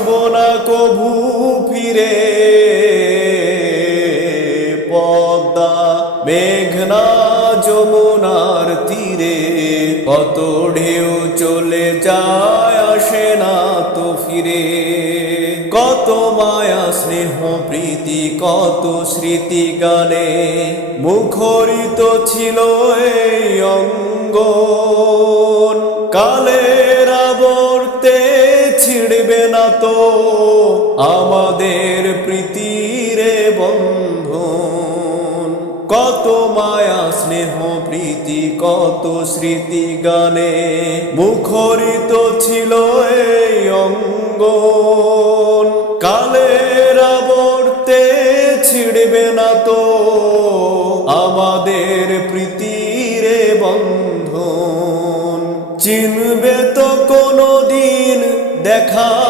আসব না ফিরে। পদ্মা, মেঘনা, যমুনার তীরে কত ঢেউ চলে যায়, আসে না তো ফিরে। কত মায়া, স্নেহ, প্রীতি, কত স্মৃতি গানে মুখরিত ছিল এই অঙ্গ ছিড়বে না তো আমাদের প্রীতিরে বন্ধন। কত মায়া, স্নেহ, প্রীতি, কত স্মৃতি গানে মুখরিত ছিল এই অঙ্গন। কালের আবর্তে ছিড়বে না তো আমাদের প্রীতিরে বন্ধন। চিনবে তো কোনো দিন দেখা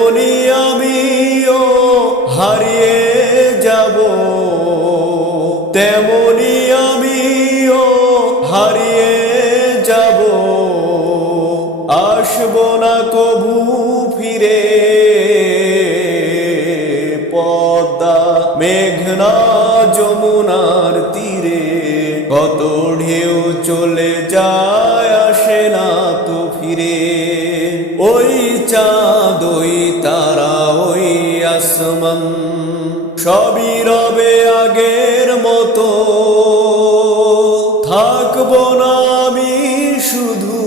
তেমনি আমিও হারিয়ে যাব। আসব না কভু ফিরে। পদ্মা, মেঘনা, যমুনার তীরে। কত ঢেউ চলে যায়, আসে না তো ফিরে। ওই চাঁদ, ওই তারা, ওই আসমান সবই রবে আগের মতো। থাকব না আমি শুধু।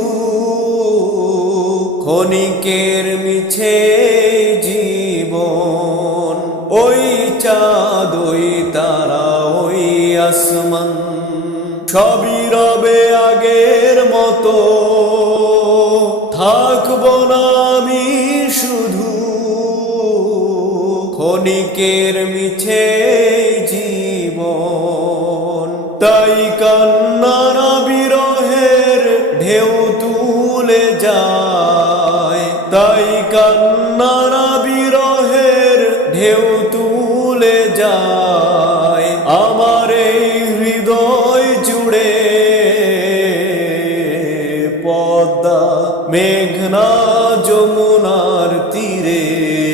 ক্ষণিকের মিছে জীবন। ওই চাঁদ ওই তারা, ওই আসমান। সবই রবে আগের মতো। থাকব না আমি ক্ষণিকের মিছে জীবন। তাই কান্নারা বিরহের ঢেউ তুলে যায়। তাই কান্নারা বিরহের ঢেউ তুলে যায়। আমার এই হৃদয় জুড়ে পদ্মা, মেঘনা, যমুনার তীরে